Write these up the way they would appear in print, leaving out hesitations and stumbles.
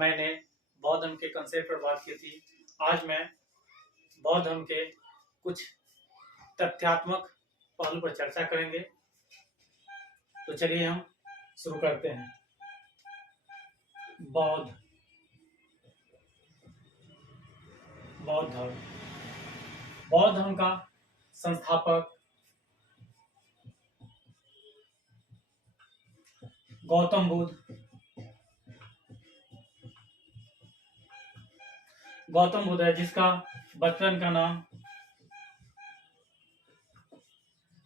मैंने बौद्ध धर्म के कंसेप्ट पर बात की थी। आज मैं बौद्ध धर्म के कुछ तथ्यात्मक पहलू पर चर्चा करेंगे। तो चलिए हम शुरू करते हैं। बौद्ध धर्म, बौद्ध धर्म का संस्थापक गौतम बुद्ध है, जिसका बचपन का नाम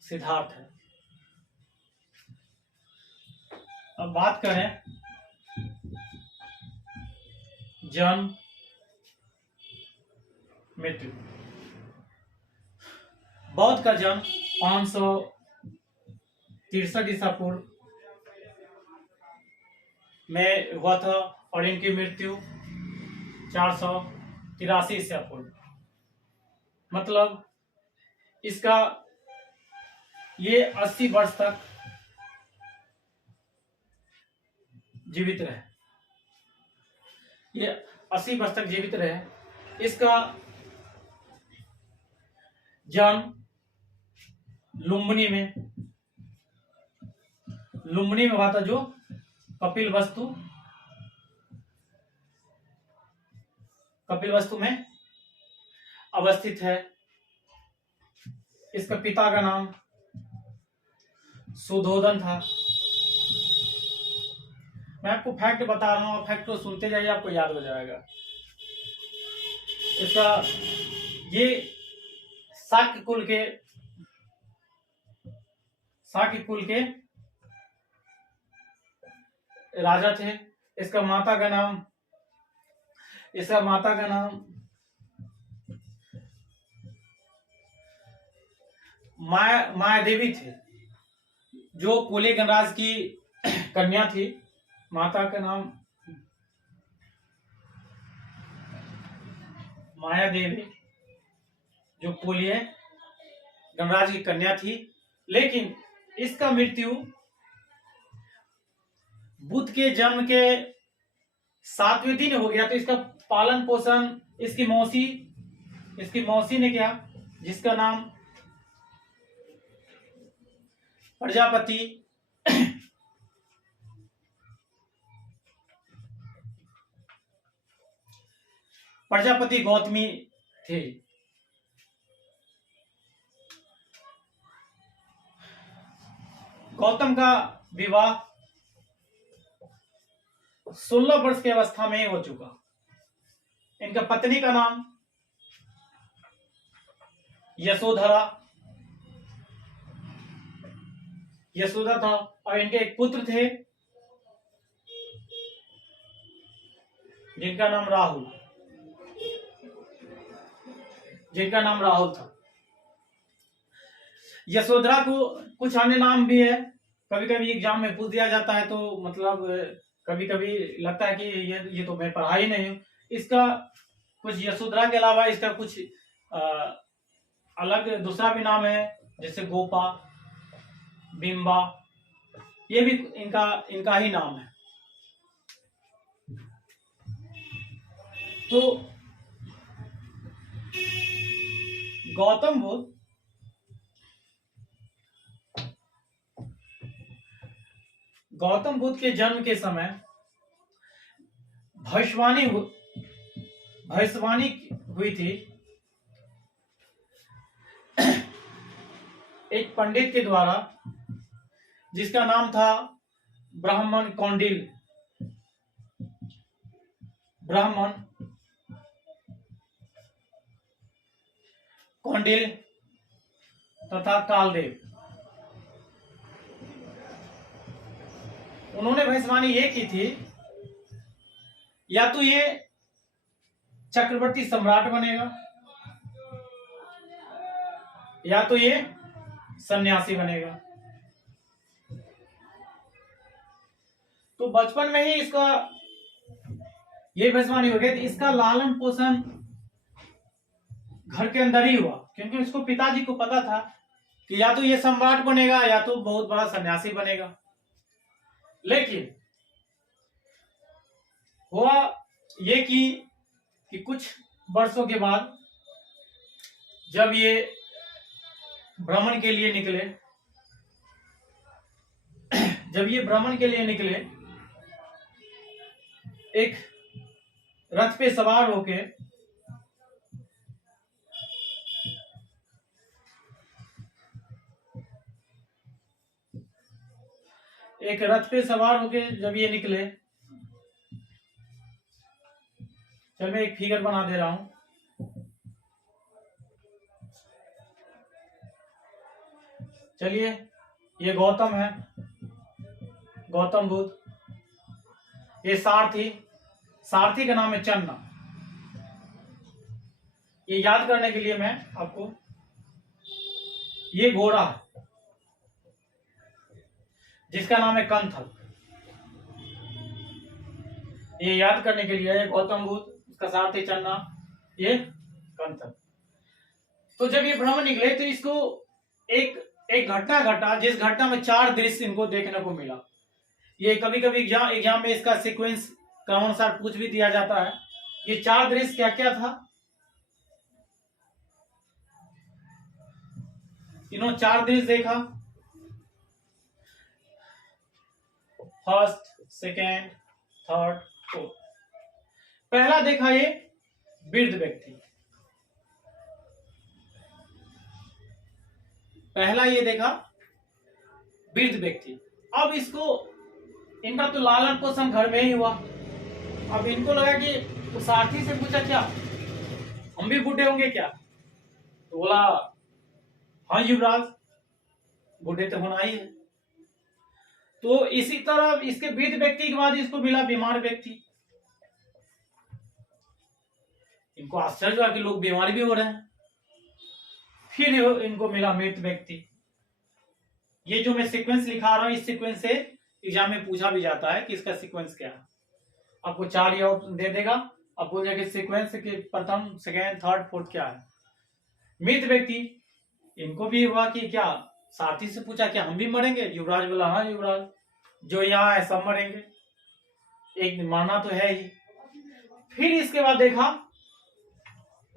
सिद्धार्थ है। अब बात करें जन्म मृत्यु। बौद्ध का जन्म 563 ईसा पूर्व में हुआ था और इनकी मृत्यु 483 ईसा पूर्व। मतलब इसका ये 80 वर्ष तक जीवित रहे। ये 80 वर्ष तक जीवित रहे। इसका जन्म लुम्बिनी में हुआ था, जो कपिलवस्तु में अवस्थित है। इसका पिता का नाम सुधोधन था। मैं आपको फैक्ट बता रहा हूँ, फैक्ट को सुनते जाइए, आपको याद हो जाएगा। इसका ये शाक्य कुल के राजा थे। इसका माता का नाम माया देवी थे, जो पुले गणराज की कन्या थी। माता का नाम माया देवी, जो पुलिय गणराज की कन्या थी। लेकिन इसका मृत्यु बुद्ध के जन्म के 7वें दिन हो गया। तो इसका पालन पोषण इसकी मौसी ने किया, जिसका नाम प्रजापति गौतमी थे। गौतम का विवाह 16 वर्ष की अवस्था में हो चुका। इनका पत्नी का नाम यशोधरा था और इनके एक पुत्र थे, जिनका नाम राहुल था। यशोधरा को कुछ अन्य नाम भी है, कभी कभी एग्जाम में पूछ दिया जाता है। तो मतलब कभी कभी लगता है कि ये तो मैं पढ़ा ही नहीं हूं। इसका कुछ यशोधरा के अलावा इसका कुछ अलग दूसरा भी नाम है, जैसे गोपा, बिंबा। ये भी इनका ही नाम है। तो गौतम बुद्ध के जन्म के समय भविष्यवाणी हुई थी। एक पंडित के द्वारा, जिसका नाम था ब्राह्मण कौंडिल तथा कालदेव। उन्होंने भविष्यवाणी ये की थी, या तो ये चक्रवर्ती सम्राट बनेगा, या तो ये सन्यासी बनेगा। तो बचपन में ही इसका ये भविष्यवाणी हो गई। इसका लालन पोषण घर के अंदर ही हुआ, क्योंकि उसको पिताजी को पता था कि या तो ये सम्राट बनेगा या तो बहुत बड़ा सन्यासी बनेगा। लेकिन हुआ ये कि कुछ वर्षों के बाद जब ये भ्रमण के लिए निकले, जब ये भ्रमण के लिए निकले, एक रथ पे सवार होके जब ये निकले, चल मैं एक फिगर बना दे रहा हूं। चलिए, ये गौतम है, गौतम बुद्ध। ये सारथी का नाम है चन्ना। ये याद करने के लिए मैं आपको, ये घोड़ा है जिसका नाम है कंथल। ये याद करने के लिए है गौतम बुद्ध, उसका सारथी चन्ना, ये कंथल। तो जब ये भ्रमण निकले तो इसको एक घटना घटा, जिस घटना में 4 दृश्य इनको देखने को मिला। ये कभी कभी एग्जाम में इसका सीक्वेंस क्रमानुसार पूछ भी दिया जाता है। ये 4 दृश्य क्या क्या था? इन्होंने 4 दृश्य देखा, फर्स्ट, सेकेंड, थर्ड, फोर्थ। पहला देखा ये वृद्ध व्यक्ति, पहला ये देखा वृद्ध व्यक्ति। अब इसको, इनका तो लालन पोषण घर में ही हुआ। अब इनको लगा कि तो सारथी से पूछा क्या हम भी बूढ़े होंगे क्या? तो बोला हाँ युवराज, बूढ़े तो होना ही है। तो इसी तरह इसके वृद्ध व्यक्ति के बाद इसको मिला बीमार व्यक्ति। इनको आश्चर्य हुआ कि लोग बीमार भी हो रहे हैं। फिर इनको मिला मृत व्यक्ति। ये जो मैं सीक्वेंस लिखा रहा हूं, इस सीक्वेंस से एग्जाम में पूछा भी जाता है कि इसका सीक्वेंस क्या है। आपको 4 ये दे देगा, अब बोल जाएगा सीक्वेंस के प्रथम, सेकेंड, थर्ड, फोर्थ क्या है। मृत व्यक्ति, इनको भी हुआ कि क्या सारथी से पूछा क्या हम भी मरेंगे? युवराज बोला हाँ युवराज, जो यहाँ है सब मरेंगे, एक दिन मरना तो है ही। फिर इसके बाद देखा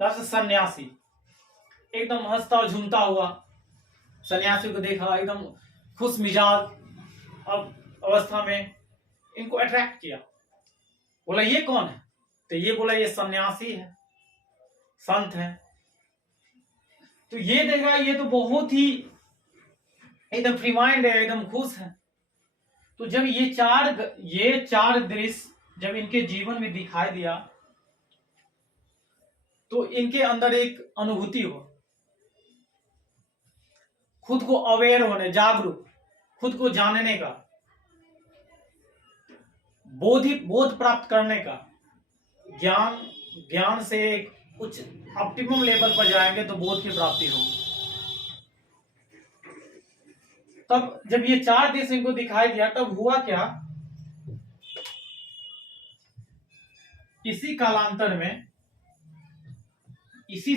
सन्यासी, एकदम हंसता और झूमता हुआ सन्यासी को देखा, एकदम खुश मिजाज अब अवस्था में। इनको अट्रैक्ट किया, बोला ये कौन है? तो ये बोला ये सन्यासी है, संत है। तो ये देखा ये तो बहुत ही एकदम फ्री माइंड है, एकदम खुश है। तो जब ये चार दृश्य जब इनके जीवन में दिखाई दिया तो इनके अंदर एक अनुभूति हो, खुद को अवेयर होने, जागरूक, खुद को जानने का, बोध प्राप्त करने का, ज्ञान से एक उच्च ऑप्टिमम लेवल पर जाएंगे तो बोध की प्राप्ति होगी। तब जब ये 4 दृश्य इनको दिखाई दिया तब हुआ क्या, इसी कालांतर में इसी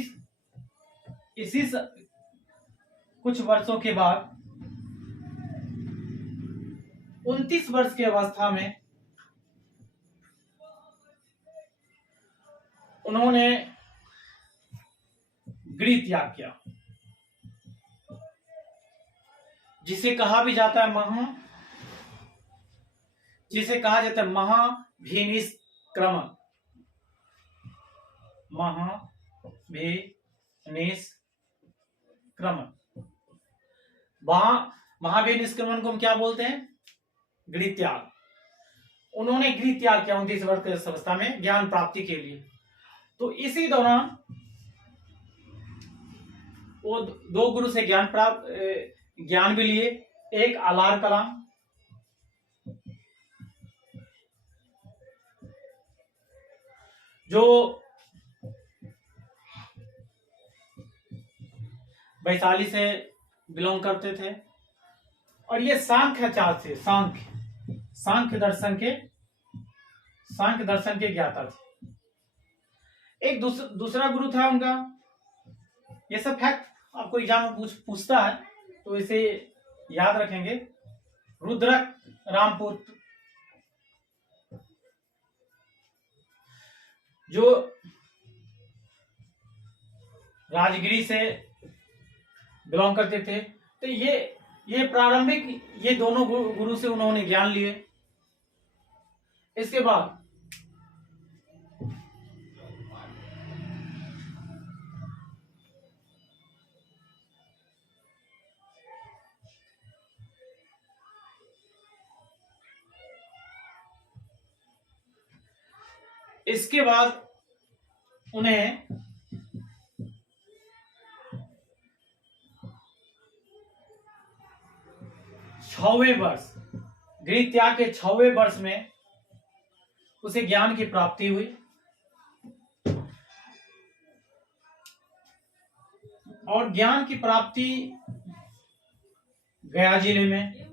कुछ वर्षों के बाद 29 वर्ष की अवस्था में उन्होंने गृह त्याग किया, जिसे कहा भी जाता है महाभिनिष्क्रमण। महाभिनिष्क्रमण को हम क्या बोलते हैं? गृह त्याग। उन्होंने गृह त्याग किया 29 वर्ष की अवस्था में ज्ञान प्राप्ति के लिए। तो इसी दौरान वो 2 गुरु से ज्ञान भी लिए। एक अलार कलाम, जो वैशाली से बिलोंग करते थे, और ये सांख्याचार्य थे, सांख्य दर्शन के ज्ञाता थे। एक दूसरा गुरु था उनका, ये सब फैक्ट आपको एग्जाम में पूछता है तो इसे याद रखेंगे। रुद्रक रामपुत्र, जो राजगिरी से बिलोंग करते थे। तो ये प्रारंभिक ये दोनों गुरु से उन्होंने ज्ञान लिए। इसके बाद उन्हें छवें वर्ष, गृह त्याग के 6वें वर्ष में उसे ज्ञान की प्राप्ति हुई। और ज्ञान की प्राप्ति गया जिले में,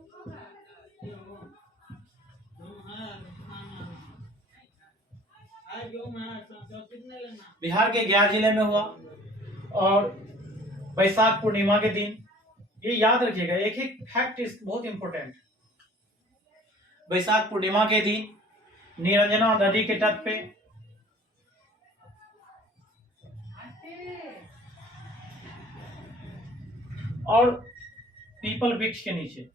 बिहार के गया जिले में हुआ। और बैसाख पूर्णिमा के दिन, ये याद रखिएगा, एक एक फैक्ट इस बहुत इंपॉर्टेंट। बैसाख पूर्णिमा के दिन निरंजना नदी के तट पे और पीपल वृक्ष के नीचे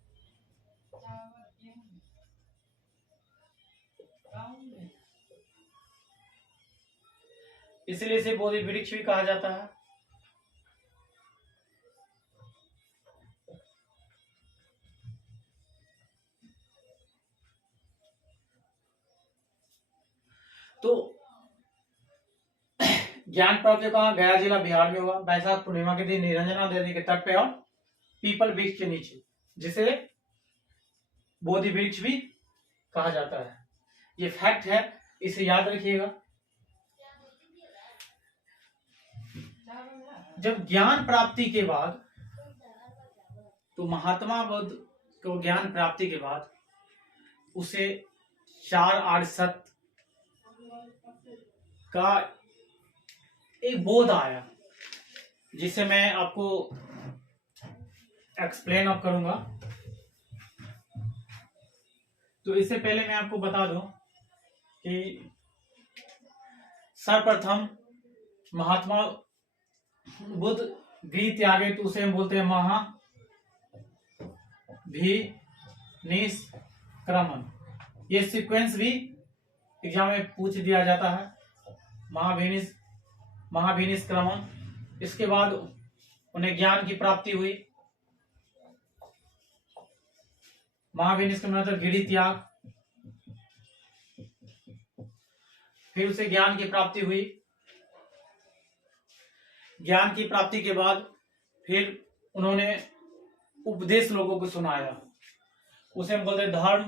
इसलिए इसे बोधि वृक्ष भी कहा जाता है। तो ज्ञान प्राप्ति कहा गया जिला बिहार में हुआ। बैसाख पूर्णिमा के दिन निरंजना नदी के तट पे और पीपल वृक्ष के नीचे, जिसे बोधि वृक्ष भी कहा जाता है। ये फैक्ट है, इसे याद रखिएगा। जब ज्ञान प्राप्ति के बाद, तो महात्मा बुद्ध को ज्ञान प्राप्ति के बाद उसे 4 आर्य सत्य का एक बोध आया, जिसे मैं आपको एक्सप्लेन अब करूंगा। तो इससे पहले मैं आपको बता दूं कि सर्वप्रथम महात्मा बुद्ध गृह त्यागे, तो उसे हम बोलते हैं महाभिनिष्क्रमण। ये सीक्वेंस भी एग्जाम में पूछ दिया जाता है, महाभिनिष्क्रमण। इसके बाद उन्हें ज्ञान की प्राप्ति हुई। महाभिनिष्क्रमण मतलब गिरि त्याग। फिर उसे ज्ञान की प्राप्ति हुई। ज्ञान की प्राप्ति के बाद फिर उन्होंने उपदेश लोगों को सुनाया, उसे हम बोलते धर्म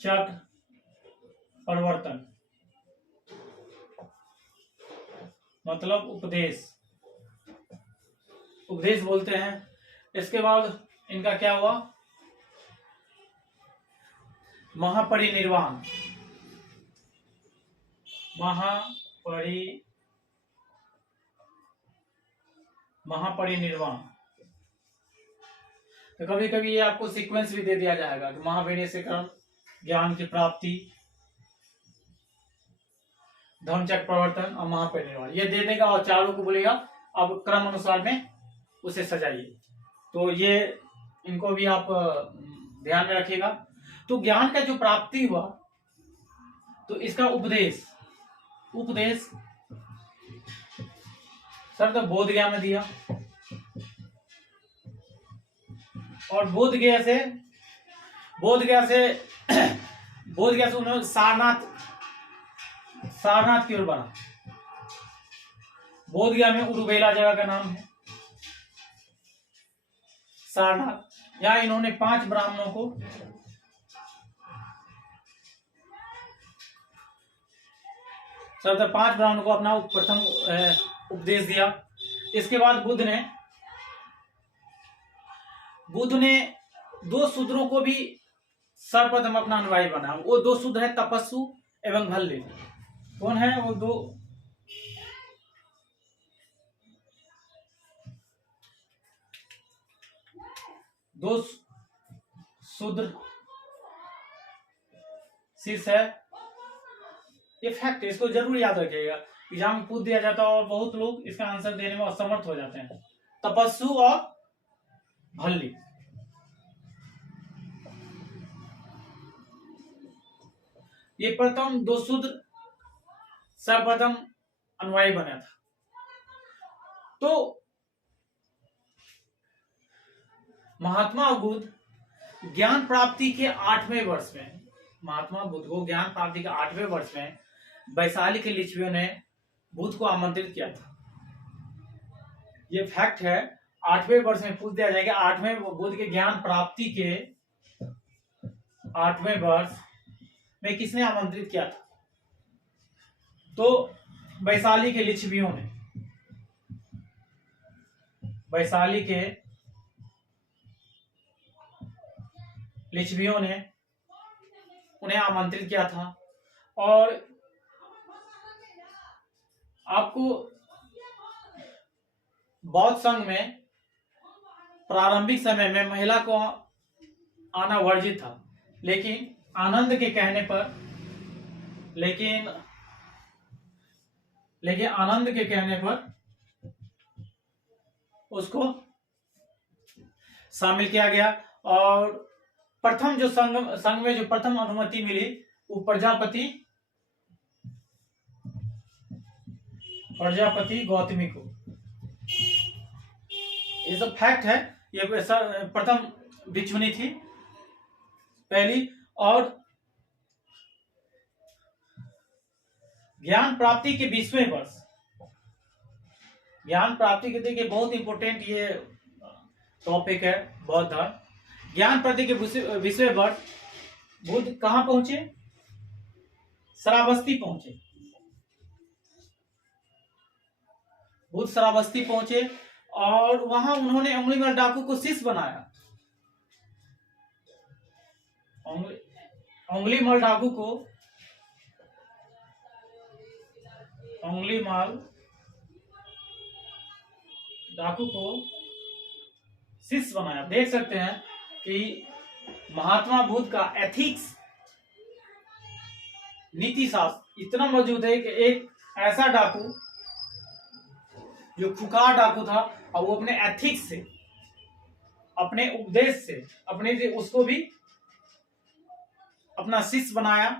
चक्र परिवर्तन, मतलब उपदेश बोलते हैं। इसके बाद इनका क्या हुआ, महापरिनिर्वाण। तो कभी कभी ये आपको सीक्वेंस भी दे दिया जाएगा कि महाभिनिष्क्रमण, ज्ञान की प्राप्ति, धर्मचक्र परिवर्तन और महापरिनिर्वाण, ये दे देगा और चारों को बोलेगा अब क्रम अनुसार में उसे सजाइए। तो ये इनको भी आप ध्यान में रखिएगा। तो ज्ञान का जो प्राप्ति हुआ, तो इसका उपदेश सर तो बोध गया में दिया। और बोध गया से उन्होंने सारनाथ की ओर बढ़ा। बोध गया में उरुबेला जगह का नाम है सारनाथ। यहाँ इन्होंने 5 ब्राह्मणों को अपना प्रथम उपदेश दिया। इसके बाद बुद्ध ने 2 शूद्रों को भी सर्वप्रथम अपना अनुयायी बना। वो 2 शूद्र है तपस्सु एवं भल्ले। कौन है वो 2 शूद्र शिष्य है ये फैक्ट है, इसको जरूर याद रखिएगा। एग्जाम में पूछ दिया जाता है और बहुत लोग इसका आंसर देने में असमर्थ हो जाते हैं। तपस्सु और भल्ली। ये प्रथम दो शूद्र सर्वप्रथम अनुयायी बना था। तो महात्मा बुद्ध ज्ञान प्राप्ति के 8वें वर्ष में, महात्मा बुद्ध को ज्ञान प्राप्ति के 8वें वर्ष में वैशाली के लिच्छवियों ने बुद्ध को आमंत्रित किया था। ये फैक्ट है। 8वें वर्ष में पूछ दिया जाएगा, 8वें बुद्ध के ज्ञान प्राप्ति के 8वें वर्ष में किसने आमंत्रित किया था? तो वैशाली के लिच्छवियों ने, वैशाली के लिच्छवियों ने उन्हें आमंत्रित किया था। और आपको बौद्ध संघ में प्रारंभिक समय में महिला को आना वर्जित था, लेकिन आनंद के कहने पर, लेकिन आनंद के कहने पर उसको शामिल किया गया। और प्रथम जो संघ में जो प्रथम अनुमति मिली वो प्रजापति गौतमी को। ये सब फैक्ट है। ये प्रथम भिक्षुणी थी पहली। और ज्ञान प्राप्ति के 20वें वर्ष, ज्ञान प्राप्ति के देखिए बहुत इंपोर्टेंट ये टॉपिक है बौद्ध धर्म। ज्ञान प्राप्ति के 20वें वर्ष बुद्ध कहां पहुंचे? श्रावस्ती पहुंचे। बुद्ध श्रावस्ती पहुंचे और वहां उन्होंने अंगुलीमाल डाकू को शिष्य बनाया। अंगुलीमाल डाकू को शिष्य बनाया। देख सकते हैं कि महात्मा बुद्ध का एथिक्स, नीति शास्त्र इतना मौजूद है कि एक ऐसा डाकू जो खुकार डाकू था और वो अपने एथिक्स से, अपने उपदेश से, उसको भी अपना शिष्य बनाया।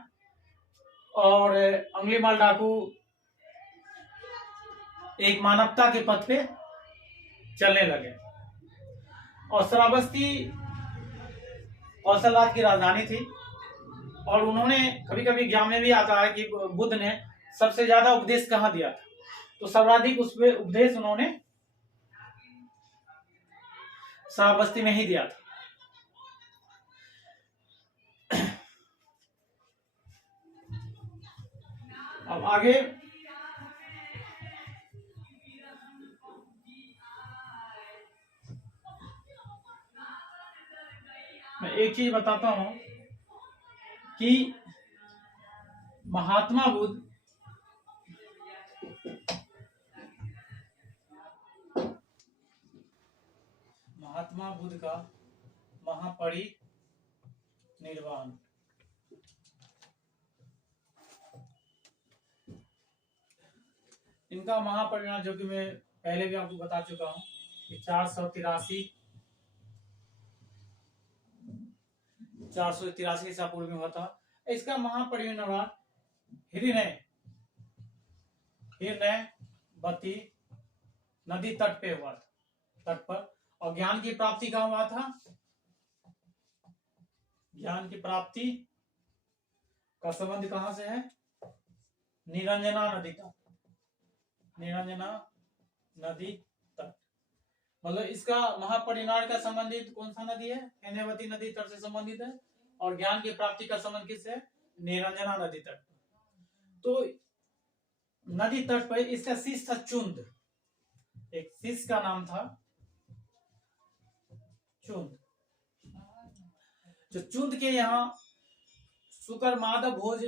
और अंगुलीमाल डाकू एक मानवता के पथ पे चलने लगे। और श्रावस्ती कौशल राज की राजधानी थी। और उन्होंने कभी कभी ज्ञान में भी आता है कि बुद्ध ने सबसे ज्यादा उपदेश कहाँ दिया था, तो सर्वाधिक उसमें उपदेश उन्होंने श्रावस्ती में ही दिया था। अब आगे मैं एक चीज बताता हूं कि महात्मा बुद्ध का महापरिनिर्वाण, इनका महापरिनिर्वाण जो कि मैं पहले भी आपको बता चुका हूं कि 483 ईसा पूर्व में हुआ था। इसका महापरिनिर्वाण हिरण्यवती नदी तट पे हुआ था, तट पर। और ज्ञान की प्राप्ति कहाँ हुआ था? ज्ञान की प्राप्ति का संबंध कहां से है? निरंजना नदी तट, निरंजना नदी तट। मतलब इसका महापरिनिर्वाण का संबंधित कौन सा नदी है? हिरण्यवती नदी तट से संबंधित है। और ज्ञान की प्राप्ति का संबंध किससे? निरंजना नदी तट। तो नदी तट पर इसका शिष्य था चुंद, एक शिष्य का नाम था चुंद। जो चुंद के यहाँ शुकर माधव भोज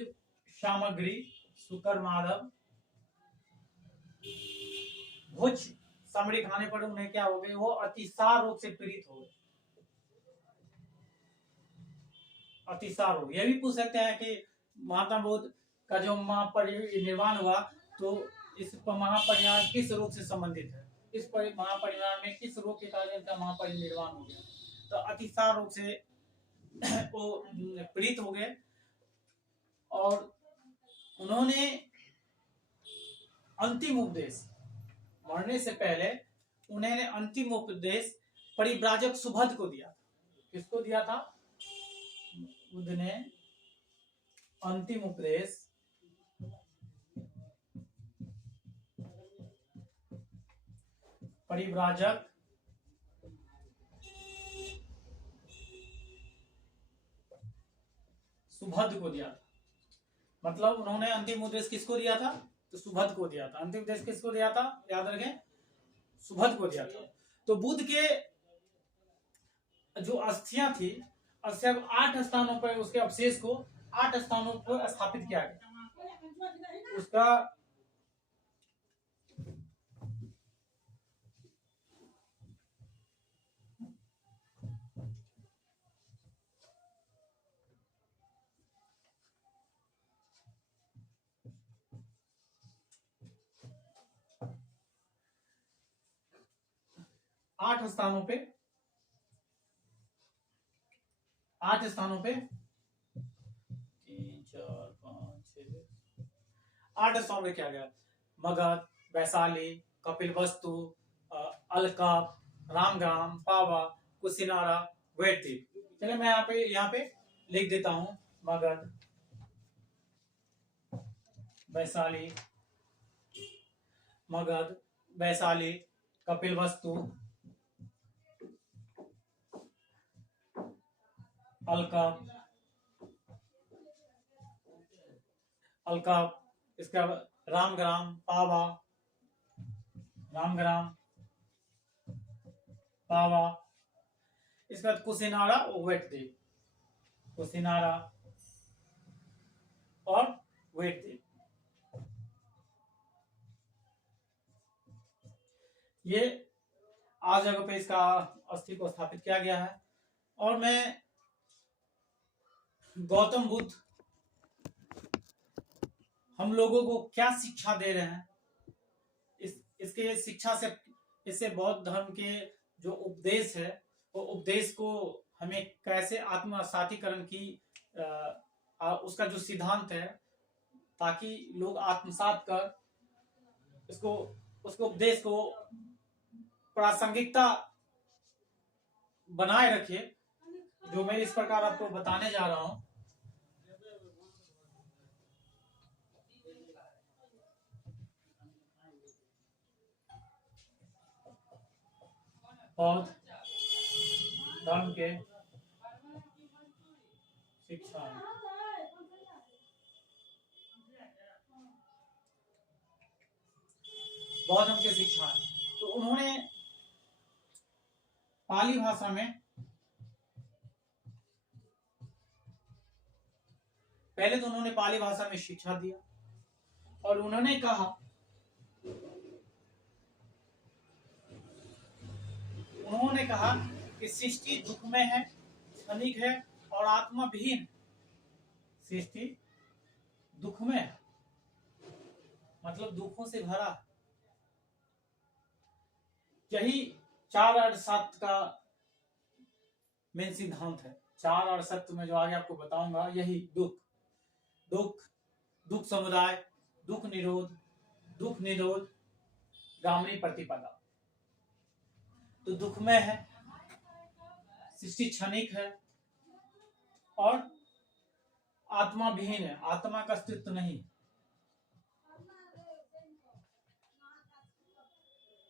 सामग्री, शुकर माधव भोज सामग्री खाने पर उन्हें क्या हो गए? वो अतिसार रोग से पीड़ित हो गए। अतिसार रोग। यह भी पूछ सकते हैं कि महात्मा बुद्ध का जो महापरिनिर्वाण हुआ, तो इस महापरिनिर्वाण किस रोग से संबंधित है, इस महापरिनिर्वाण में किस रोग के कारण इनका महापरिनिर्वाण हो गया? तो अतिसार रोग से वो पीड़ित हो गए और उन्होंने अंतिम उपदेश, मरने से पहले उन्होंने अंतिम उपदेश परिव्राजक सुभद को दिया। किसको दिया था? बुद्ध ने अंतिम उपदेश परिव्राजक सुभद को दिया था। मतलब उन्होंने अंतिम उपदेश किसको दिया था? तो सुभद को दिया था। अंतिम उपदेश किसको दिया था? याद रखें, सुभद को दिया था। तो बुद्ध के जो अस्थियां थी, अस्थियां 8 स्थानों पर, उसके अवशेष को 8 स्थानों पर स्थापित किया गया। उसका आठ स्थानों पे 3, 4, 5, 6, 8 स्थानों पे क्या गया? मगध, वैशाली, कपिलवस्तु, अलका, रामग्राम, पावा, कुशिनारा, वेदद्वीप। चलिए मैं यहाँ पे लिख देता हूं। मगध, वैशाली, मगध, वैशाली, कपिलवस्तु, अलका, इसका रामग्राम, पावा, इसके बाद कुशिनारा और वेदद्वीप, कुशिनारा और वेदद्वीप। ये 8 जगह पे इसका अस्थि को स्थापित किया गया है। और मैं गौतम बुद्ध हम लोगों को क्या शिक्षा दे रहे हैं, इसके शिक्षा से, इससे बौद्ध धर्म के जो उपदेश है, वो उपदेश को हमें कैसे आत्मसातीकरण की उसका जो सिद्धांत है, ताकि लोग आत्मसात कर उसको उपदेश को प्रासंगिकता बनाए रखे, जो मैं इस प्रकार आपको बताने जा रहा हूं। बौद्ध धर्म के शिक्षा, बौद्ध धर्म के शिक्षा, तो उन्होंने पाली भाषा में पहले तो उन्होंने पाली भाषा में शिक्षा दिया और उन्होंने कहा कि सृष्टि दुखमय है, क्षणिक है और आत्मा विहीन। सृष्टि दुखमय है, मतलब दुखों से भरा। यही 4 और 7 का मेन सिद्धांत है। 4 और 7 में जो आगे आपको बताऊंगा, यही दुख समुदाय, दुख निरोध, गामनी प्रतिपदा। तो दुखमय है, सृष्टि क्षणिक है और आत्मा विहीन है, आत्मा का अस्तित्व नहीं,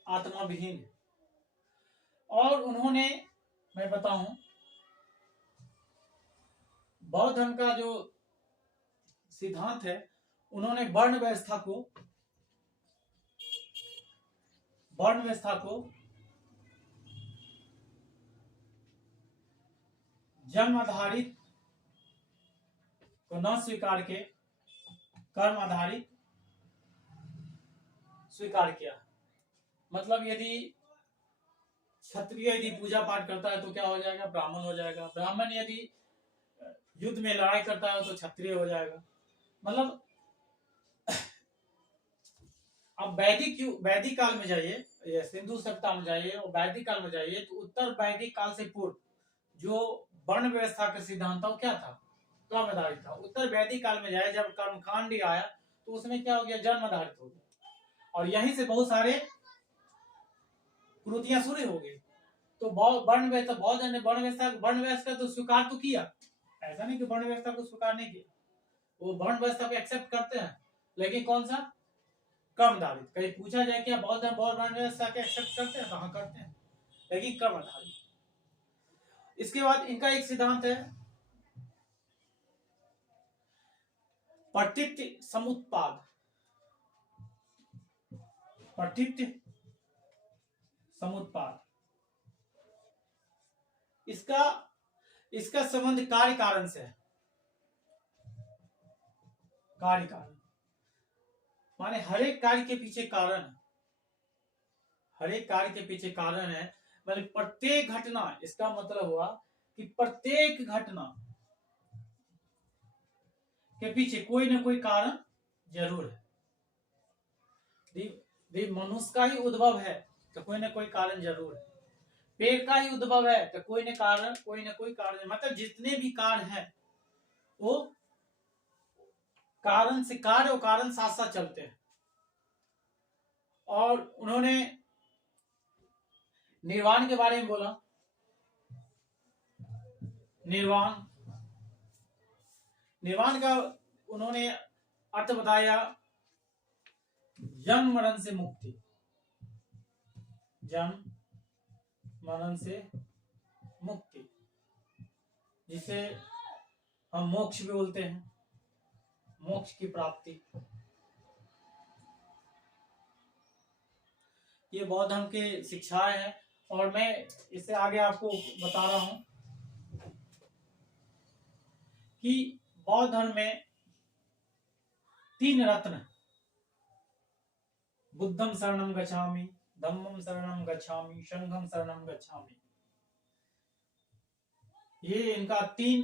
आत्मा विहीन है। और उन्होंने, मैं बताऊं, बौद्ध धर्म का जो सिद्धांत है, उन्होंने वर्ण व्यवस्था को जन्म आधारित को न स्वीकार के कर्म आधारित स्वीकार किया। मतलब यदि क्षत्रिय पूजा पाठ करता है तो क्या हो जाएगा? ब्राह्मण हो जाएगा। ब्राह्मण यदि युद्ध में लड़ाई करता है तो क्षत्रिय हो जाएगा। मतलब अब वैदिक काल में जाइए, सिंधु सभ्यता में जाइए और वैदिक काल में जाइए, तो उत्तर वैदिक काल से पूर्व जो वर्ण व्यवस्था का सिद्धांत था वो क्या था? कर्म आधारित था। उत्तर वैदिक काल में जाए जब कर्मकांड आया तो उसमें क्या हो गया? जन्म आधारित हो गया, और यहीं से बहुत सारे कृतियां शुरू हो गई। तो वर्ण व्यवस्था, बहुत जन ने वर्ण व्यवस्था तो स्वीकार तो किया, ऐसा नहीं कि वर्ण व्यवस्था को स्वीकार नहीं किया, वो वर्ण व्यवस्था को एक्सेप्ट करते हैं, लेकिन कौन सा? कर्म आधारित। कहीं पूछा जाए क्या बहुत वर्ण व्यवस्था के एक्सेप्ट करते हैं? कहाँ करते हैं, लेकिन कर्म आधारित। इसके बाद इनका एक सिद्धांत है पठित समुत्पाद। पठित समुत्पाद, इसका संबंध कार्य कारण से है। कार्य कारण माने हर एक कार्य के पीछे कारण, हर एक कार्य के पीछे कारण है, मतलब प्रत्येक घटना, इसका मतलब हुआ कि प्रत्येक घटना के पीछे कोई ना कोई कारण जरूर है। मनुष्य का ही उद्भव है तो कोई ना कोई कारण जरूर है, पेड़ का ही उद्भव है तो कोई ना कोई कारण है। मतलब जितने भी कारण है वो कारण से कार्य और कारण साथ साथ चलते हैं। और उन्होंने निर्वाण के बारे में बोला। निर्वाण का उन्होंने अर्थ बताया जन्म मरण से मुक्ति, जन्म मरण से मुक्ति, जिसे हम मोक्ष भी बोलते हैं, मोक्ष की प्राप्ति। ये बौद्ध धर्म की शिक्षाएं हैं, और मैं इससे आगे आपको बता रहा हूं कि बौद्ध धर्म में 3 रत्न, बुद्धम शरणम गच्छामि, धम्मम शरणम गच्छामि, संघम शरणम गच्छामि। ये इनका 3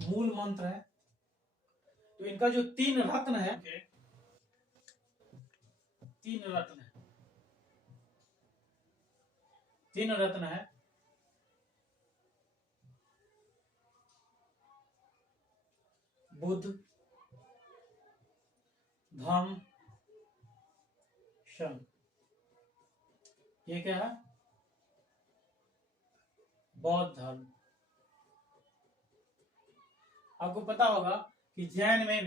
मूल मंत्र है। तो इनका जो 3 रत्न है, 3 रत्न है, 3 रत्न है। बुद्ध, धम्म, संघ। ये क्या है? बौद्ध धर्म। आपको पता होगा कि जैन में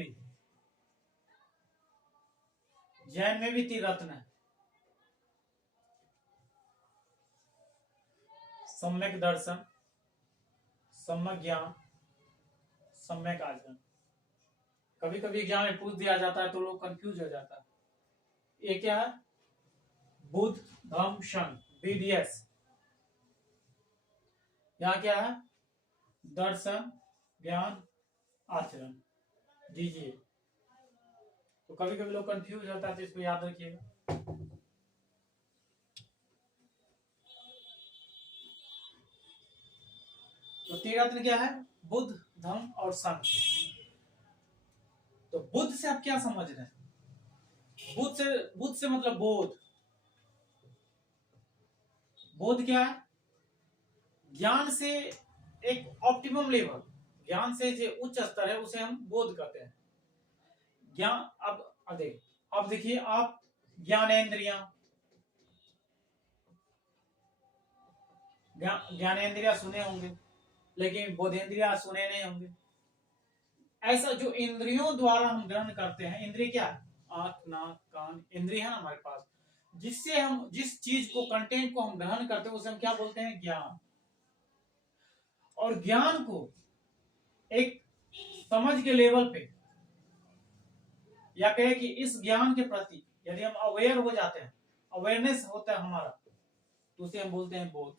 भी 3 रत्न है। सम्यक दर्शन, सम्यक ज्ञान, सम्यक आचरण। कभी कभी एग्जाम में पूछ दिया जाता है तो लोग कंफ्यूज हो जाता है। ये क्या है? बुद्ध, धम्म, संघ, BDS। यहाँ क्या है? दर्शन, ज्ञान, आचरण, दीजिए। तो कभी कभी लोग कंफ्यूज होता है, तो इसको याद रखिएगा। तो 3 रत्न क्या है? बुद्ध, धम्म और संघ। तो बुद्ध से आप क्या समझ रहे हैं? बुद्ध से मतलब बोध। बोध क्या है? ज्ञान से एक ऑप्टिमम लेवल, ज्ञान से जो उच्च स्तर है उसे हम बोध कहते हैं। ज्ञान अब देखिए, आप ज्ञानेन्द्रिया सुने होंगे, लेकिन बोधेंद्रिया सुने नहीं होंगे। ऐसा जो इंद्रियों द्वारा हम ग्रहण करते हैं, इंद्रिय क्या? आंख, नाक, कान, इंद्रिय है ना हमारे पास, जिससे हम जिस चीज को, कंटेंट को हम ग्रहण करते हैं उसे हम क्या बोलते हैं? ज्ञान। और ज्ञान को एक समझ के लेवल पे, या कहे कि इस ज्ञान के प्रति यदि हम अवेयर हो जाते हैं, अवेयरनेस होता है हमारा, तो उसे हम बोलते हैं बोध।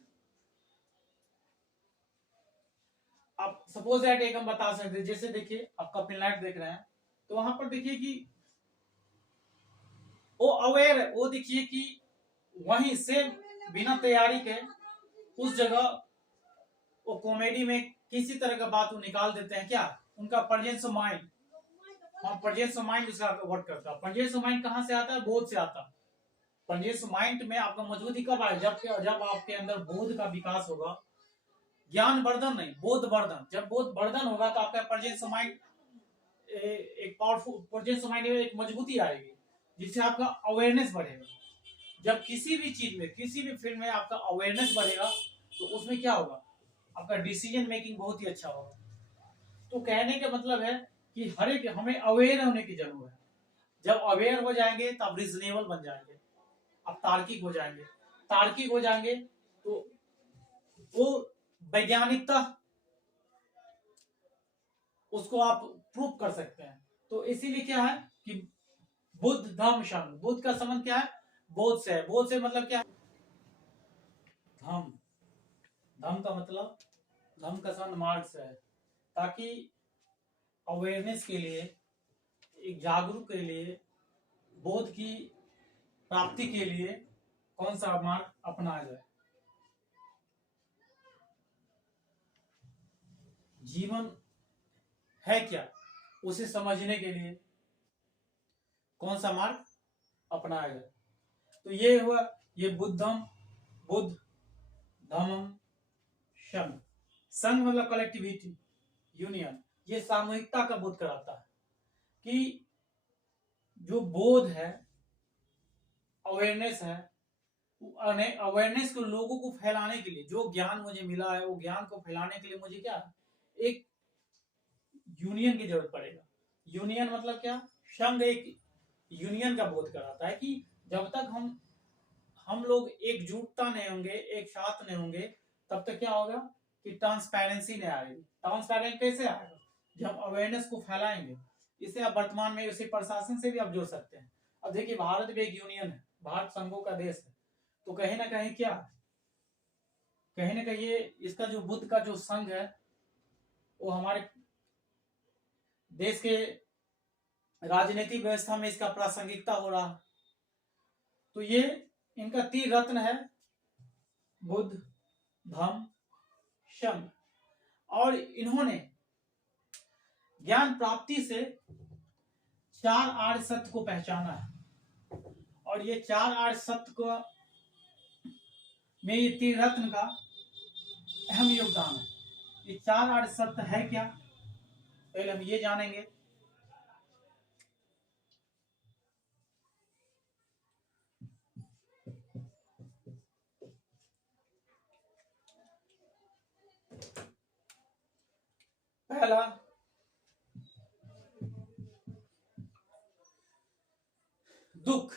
आप सपोज दैट एक हम बता सकते हैं, जैसे देखिए आप कपिल नाइट देख रहे हैं, तो वहां पर देखिए कि वो अवेयर है, वो देखिए कि वहीं से बिना तैयारी के उस जगह वो कॉमेडी में किसी तरह का बात वो निकाल देते हैं। क्या? उनका प्रेजेंस ऑफ माइंड, हाँ, प्रेजेंस ऑफ माइंड उसका वर्क करता है। प्रेजेंस ऑफ माइंड कहाँ से आता है? बोध से आता है। प्रेजेंस ऑफ माइंड में आपका मजबूती कब आए? जब आपके अंदर बोध का विकास होगा। ज्ञान वर्धन नहीं, बोध वर्धन। जब बोध वर्धन होगा तो आपका प्रेजेंस ऑफ माइंड एक पावरफुल, प्रेजेंस ऑफ माइंड में एक मजबूती आएगी, जिससे आपका अवेयरनेस बढ़ेगा। जब किसी भी चीज में, किसी भी फील्ड में आपका अवेयरनेस बढ़ेगा तो उसमें क्या होगा? आपका डिसीजन मेकिंग बहुत ही अच्छा होगा। तो कहने का मतलब है कि हर एक हमें अवेयर होने की जरूरत है। जब अवेयर हो जाएंगे तब रिजनेबल बन जाएंगे, अब तार्किक हो जाएंगे। तार्किक हो जाएंगे तो वो वैज्ञानिकता उसको आप प्रूव कर सकते हैं। तो इसीलिए क्या है कि बुद्ध धम्म संघ, बुद्ध का संबंध क्या है? बोध से है। बोध से मतलब क्या है? धम्म, धम्म का मतलब, धम्म का संबंध मार्ग से है। ताकि अवेयरनेस के लिए, एक जागरूक के लिए, बोध की प्राप्ति के लिए कौन सा मार्ग अपनाया जाए? जीवन है क्या, उसे समझने के लिए कौन सा मार्ग अपनाया जाए? तो ये हुआ, ये बुद्धम, बुद्ध, धम्म, संघ। संघ मतलब कलेक्टिविटी, यूनियन। ये सामूहिकता का बोध कराता है कि जो बोध है, अवेयरनेस है, अवेयरनेस को लोगों को फैलाने के लिए, जो ज्ञान मुझे मिला है वो ज्ञान को फैलाने के लिए मुझे क्या, एक यूनियन की जरूरत पड़ेगा। यूनियन मतलब क्या? संघ एक यूनियन का बोध कराता है कि जब तक हम लोग एकजुटता नहीं होंगे, एक साथ नहीं होंगे, तब तक क्या होगा कि ट्रांसपेरेंसी नहीं आएगी। ट्रांसपेरेंट कैसे आएगा? जब अवेयरनेस को फैलाएंगे। इसे आप वर्तमान में इसे प्रशासन से भी आप जोड़ सकते हैं। अब देखिए, भारत भी एक यूनियन है, भारत संघों का देश है। तो कहीं ना कहीं क्या, कहीं ना कहीं ये इसका जो बुद्ध का जो संघ है वो हमारे देश के राजनीतिक व्यवस्था में इसका प्रासंगिकता हो रहा। तो ये इनका तीन रत्न है, बुद्ध, धम्म, संघ। और इन्होंने ज्ञान प्राप्ति से चार आर्य सत्य को पहचाना है। और ये चार आर्य सत्य को में ये तीन रत्न का अहम योगदान है। ये चार आर्य सत्य है क्या, पहले हम ये जानेंगे। पहला, दुख,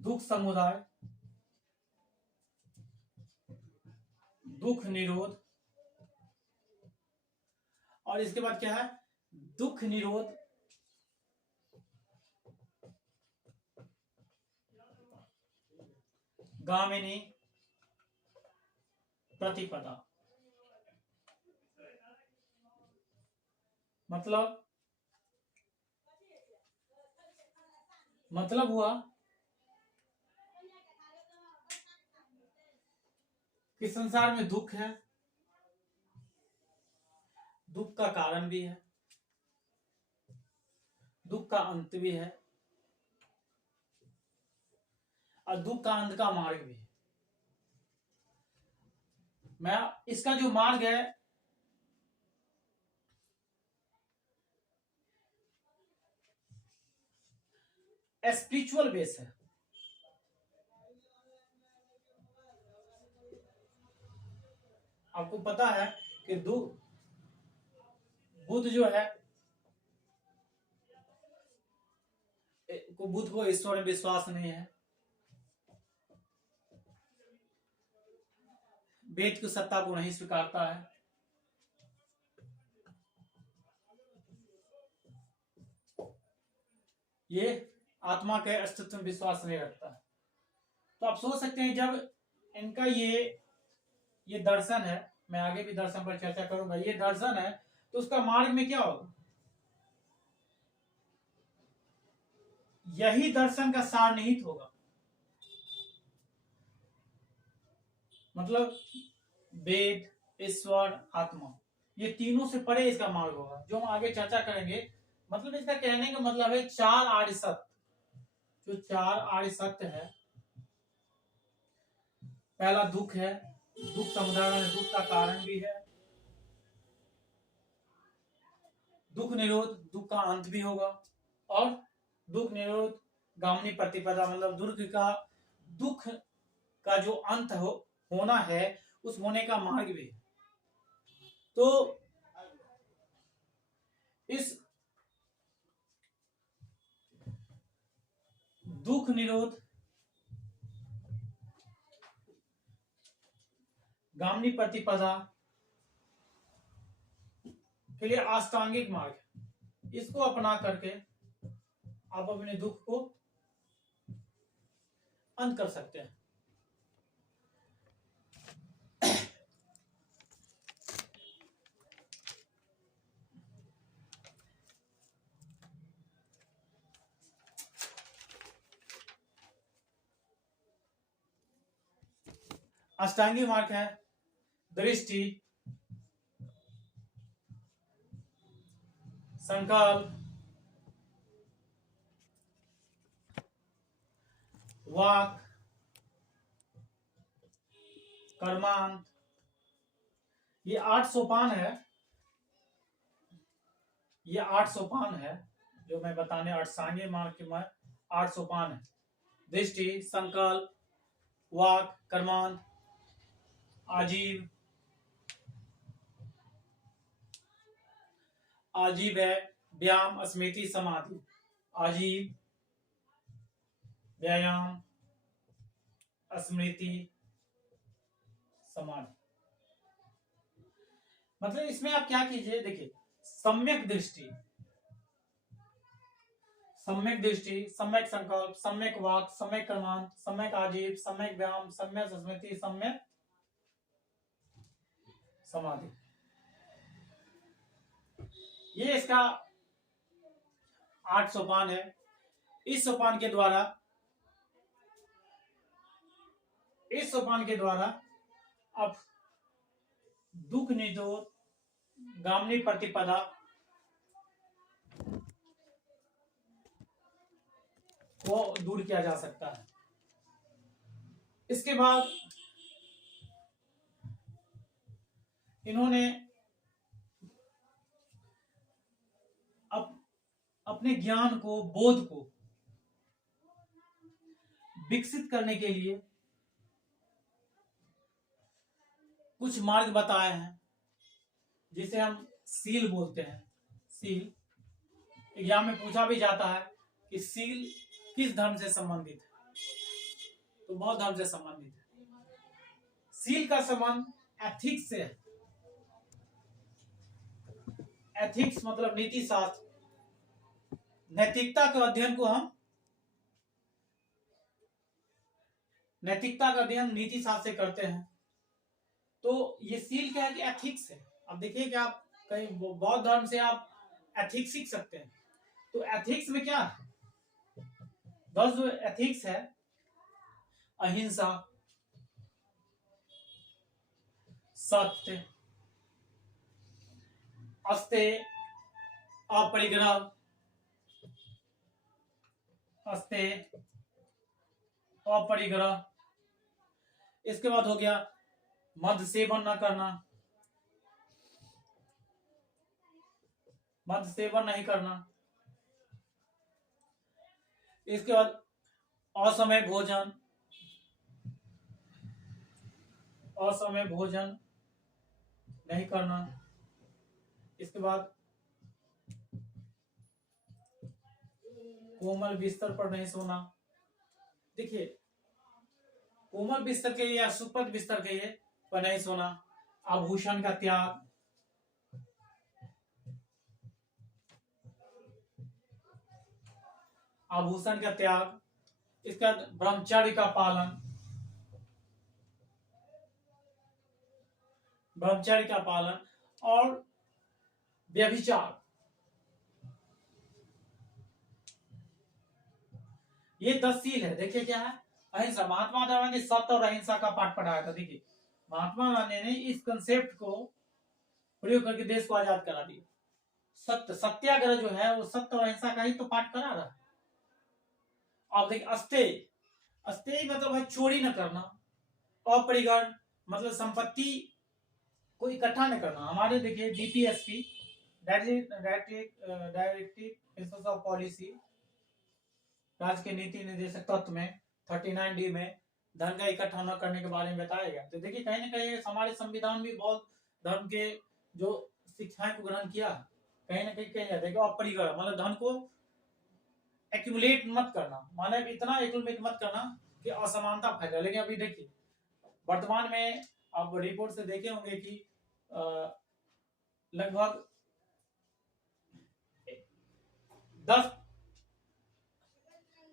दुख समुदाय, दुख निरोध। और इसके बाद क्या है? दुख निरोध, गामिनी प्रतिपदा। मतलब हुआ कि संसार में दुख है, दुख का कारण भी है, दुख का अंत भी है, और दुख का अंत का मार्ग भी है। मैं इसका जो मार्ग है, स्पिरिचुअल बेस है। आपको पता है कि बुद्ध जो है, बुद्ध को ईश्वर में विश्वास नहीं है, वेद की सत्ता को नहीं स्वीकारता है, ये आत्मा के अस्तित्व में विश्वास नहीं रखता है। तो आप सोच सकते हैं, जब इनका ये दर्शन है, मैं आगे भी दर्शन पर चर्चा करूंगा, ये दर्शन है, तो उसका मार्ग में क्या होगा? यही दर्शन का सारनिहित होगा। मतलब वेद, ईश्वर, आत्मा, ये तीनों से परे इसका मार्ग होगा, जो हम आगे चर्चा करेंगे। मतलब इसका कहने का मतलब है चार आर्य सत्य, जो चार आर्य सत्य है। पहला दुख है, दुख समुदाय में दुख का कारण भी है, दुख निरोध, दुख का अंत भी होगा, और दुख निरोध गामिनी प्रतिपदा, मतलब दुख का जो अंत होना है, उस होने का मार्ग भी है। तो इस दुख निरोध गामिनी प्रतिपदा के लिए अष्टांगिक मार्ग है। इसको अपना करके आप अपने दुख को अंत कर सकते हैं। अष्टांगिक मार्ग है दृष्टि, संकल्प, वाक, कर्मांत। ये 8 सोपान है, ये 8 सोपान है जो मैं बताने, अष्टांगिक मार्ग के में 8 सोपान है। दृष्टि, संकल्प, वाक, कर्मांत, आजीव, आजीव है व्यायाम, स्मृति, समाधि। आजीव, व्यायाम, स्मृति, समाधि। मतलब इसमें आप क्या कीजिए, देखिए, सम्यक दृष्टि, सम्यक दृष्टि, सम्यक संकल्प, सम्यक वाक, सम्यक कर्मांत, सम्यक आजीव, सम्यक व्यायाम, सम्यक स्मृति, सम्यक समाधि। ये इसका 8 सोपान है। इस सोपान के द्वारा आप दुख निरोध गामिनी प्रतिपदा को दूर किया जा सकता है। इसके बाद इन्होंने अपने ज्ञान को, बोध को विकसित करने के लिए कुछ मार्ग बताए हैं, जिसे हम सील बोलते हैं। सील एग्जाम में पूछा भी जाता है कि सील किस धर्म से संबंधित है, तो बौद्ध धर्म से संबंधित है। सील का संबंध एथिक्स से है। एथिक्स मतलब नीति शास्त्र, नैतिकता के अध्ययन को हम नैतिकता का अध्ययन नीति शास्त्र से करते हैं। तो ये सील क्या है कि एथिक्स है। अब देखिए कि आप कहीं बौद्ध धर्म से आप एथिक्स सीख सकते हैं। तो एथिक्स में क्या है, 10 जो एथिक्स है, अहिंसा, सत्य, अस्तेय, अपरिग्रह, अस्तेय, अपरिग्रह। इसके बाद हो गया मद सेवन न करना, मद सेवन नहीं करना। इसके बाद असमय भोजन, असमय भोजन नहीं करना। इसके बाद कोमल बिस्तर पर नहीं सोना। देखिए, कोमल बिस्तर के या सुपथ बिस्तर के पर नहीं सोना। आभूषण का त्याग, आभूषण का त्याग। इसका ब्रह्मचर्य का पालन, ब्रह्मचर्य का पालन, और व्यभिचार। ये 10 सील है। देखिए क्या है, अहिंसा। महात्मा गांधी ने सत्य और अहिंसा का पाठ पढ़ाया था। देखिए, महात्मा गांधी ने इस कंसेप्ट को प्रयोग करके देश को आजाद करा दिया। सत्य सत्याग्रह जो है वो सत्य और अहिंसा का ही तो पाठ करा रहा है। अब देखिए अस्तेय, अस्तेय मतलब है चोरी न करना, अपरिग्रह मतलब संपत्ति को इकट्ठा न करना। हमारे देखिए डीपीएसपी डायरेक्टिव ऑफ पॉलिसी राज्य के नीति निर्देशक तत्व में 39D में धन का इकट्ठा न करने के बारे में बताया गया। तो देखिए कहीं ना कहीं हमारे संविधान भी बहुत धर्म के जो शिक्षाएं को ग्रहण किया, कहीं ना कहीं कह जाता है कि अपरिग्रह मतलब धन को एक्यूमुलेट मत करना, माने इतना एक्यूमुलेट मत करना कि असमानता फैले। लेकिन अभी देखिए वर्तमान में आप रिपोर्ट से देखे होंगे कि लगभग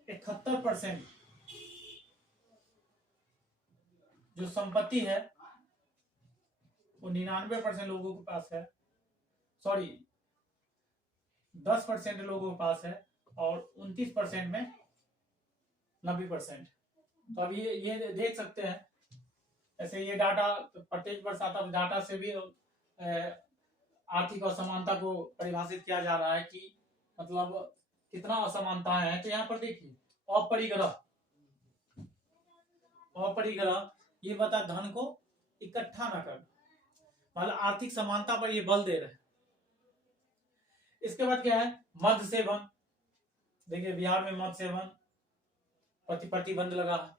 71% जो संपत्ति है वो 99% लोगों के पास है, सॉरी 10% लोगों के पास है और 29% में 90%। तो अब ये देख सकते हैं, ऐसे ये डाटा प्रत्येक वर्ष आता है, डाटा से भी आर्थिक असमानता को परिभाषित किया जा रहा है कि मतलब कितना असमानताएं हैं। तो यहाँ पर देखिए अपरिग्रह, अपरिग्रह ये बता धन को इकट्ठा ना कर, मतलब आर्थिक समानता पर ये बल दे रहे हैं। इसके बाद क्या है मद सेवन, देखिए बिहार में मद सेवन प्रतिबंध लगा है।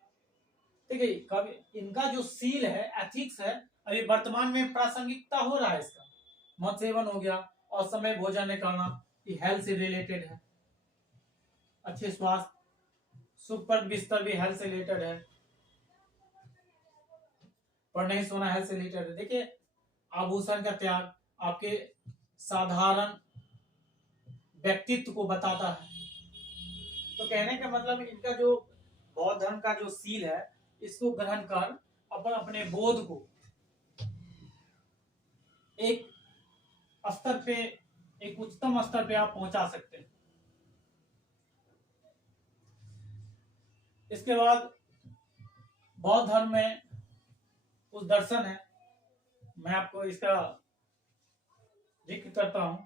देखिए कभी इनका जो सील है एथिक्स है अभी वर्तमान में प्रासंगिकता हो रहा है इसका। मद सेवन हो गया, असमय भोजन नहीं करना, ये हेल्थ से रिलेटेड है। अच्छे स्वास्थ्य, सुखद बिस्तर भी हेल्थ से रिलेटेड है। पर नहीं सोना हेल्थ से रिलेटेड है। देखिए आभूषण का त्याग आपके साधारण व्यक्तित्व को बताता है। तो कहने का मतलब इनका जो बौद्ध धर्म का जो सील है इसको ग्रहण कर अपन अपने बोध को एक स्तर पे, एक उच्चतम स्तर पे आप पहुंचा सकते हैं। इसके बाद बौद्ध धर्म में कुछ दर्शन है, मैं आपको इसका जिक्र करता हूं।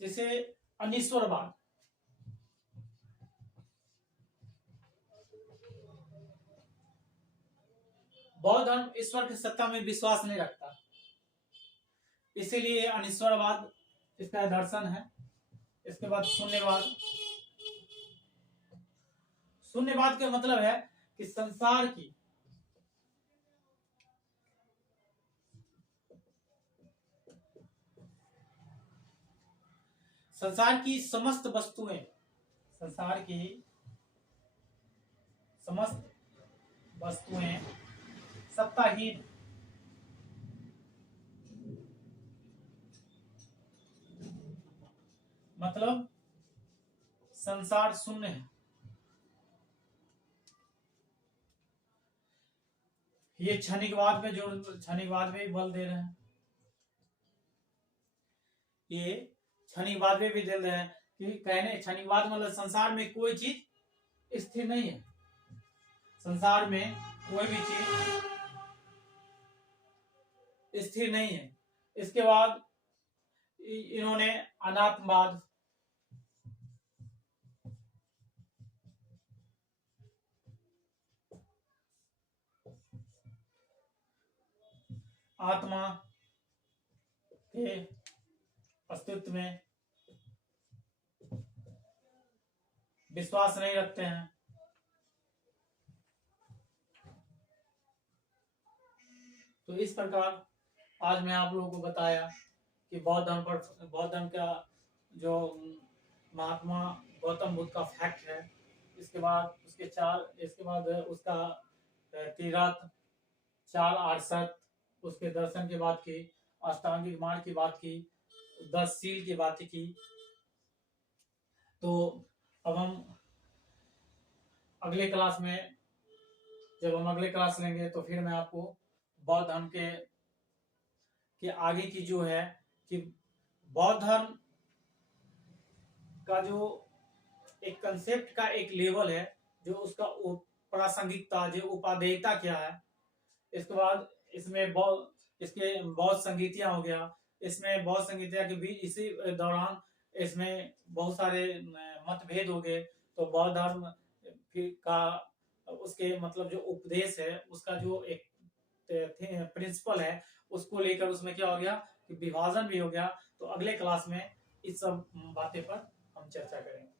जैसे अनिश्वरवाद, बौद्ध धर्म ईश्वर की सत्ता में विश्वास नहीं रखता, इसीलिए अनिश्वरवाद इसका दर्शन है। इसके बाद शून्यवाद, शून्यवाद का मतलब है कि संसार की समस्त वस्तुएं, संसार की समस्त वस्तुएं सत्ताहीन, मतलब संसार शून्य है। ये क्षणिकवाद में जो क्षणिकवाद में भी बल दे रहे हैं, ये क्षणिकवाद में भी दे रहे हैं कि कहने क्षणिकवाद मतलब संसार में कोई चीज स्थिर नहीं है, संसार में कोई भी चीज स्थिर नहीं है। इसके बाद इन्होंने अनात्मवाद, आत्मा के अस्तित्व में विश्वास नहीं रखते हैं। तो इस प्रकार आज मैं आप लोगों को बताया कि बौद्ध धर्म का जो महात्मा गौतम बुद्ध का फैक्ट है। इसके बाद उसका तीरथ, 4 आर्षद, उसके दर्शन की बात की, अष्टांगिक मार्ग की बात की, 10 सील की बात की। तो अब हम अगले क्लास में, जब हम अगले क्लास लेंगे तो फिर मैं आपको बौद्ध धर्म के आगे की जो है कि बौद्ध धर्म का जो एक कंसेप्ट का एक लेवल है, जो उसका प्रासंगिकता, जो उपादेयता क्या है। इसके बाद इसमें इसके बौद्ध संगीतियां हो गया, इसमें बौद्ध संगीतिया के बीच इसी दौरान इसमें बहुत सारे मतभेद हो गए। तो बौद्ध धर्म का उसके मतलब जो उपदेश है, उसका जो एक प्रिंसिपल है, उसको लेकर उसमें क्या हो गया कि विभाजन भी हो गया। तो अगले क्लास में इस सब बातें पर हम चर्चा करेंगे।